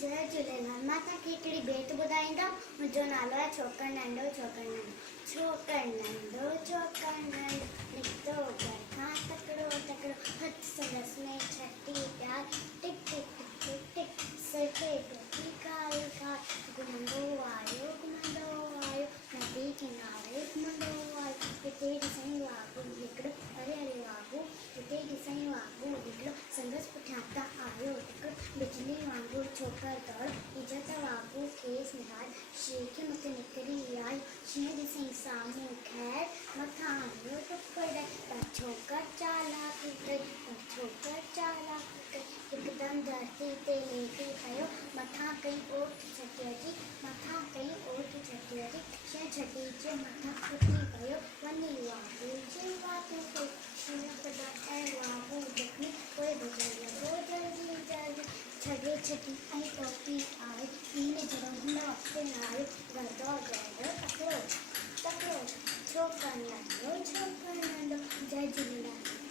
जय झूलेलाल। मां तव्हांखे हिकिड़ी बेट ॿुधाईंदमि। मुंहिंजो नालो आहे छोकिर नंढो छोकिर नंढो। छोकिर नंढो छोकिर नंढो निकितो घर खां तकिड़ो तकिड़ो, हथ संदसि में छटी प्यार, टिक टिक टिक टिक टिक सिर ते टोपी काल काल, घुमंदो आयो नदी किनारे घुमंदो आयो, हिते ॾिसई वागू हिकिड़ो, अरे अरे वागू हिते ॾिसई वागू हिकिड़ो, संदसि पुठियां तां आयो हिकिड़ो, बिजली वांगुरु छोकिर दौड़, इज़त वागू खेसि निहार, शींहं खे मथे निकिरी आई, शींहं ॾिसई साम्हूं खैर, मथां आयो टुकड़, पर छोकिर चालाक कई, हिकदमि धरती ते लेटी पियो, मथां कई ओठ छटियजी, शींहं छटी जे मथां उथी पियो, वञी वागू जी वातूं कई, शींहं ख़ुदा ऐं वागू जख़्मी, पोइ भॼण लॻो जल्दी जल्दी, छॾे छटी ऐं टोपी आहे, इन जहिड़ो हिन वक़्तु न आयो, गंदो गंदो तकिड़ो तकिड़ो, छोकिर नंढो जय झूलेलाल।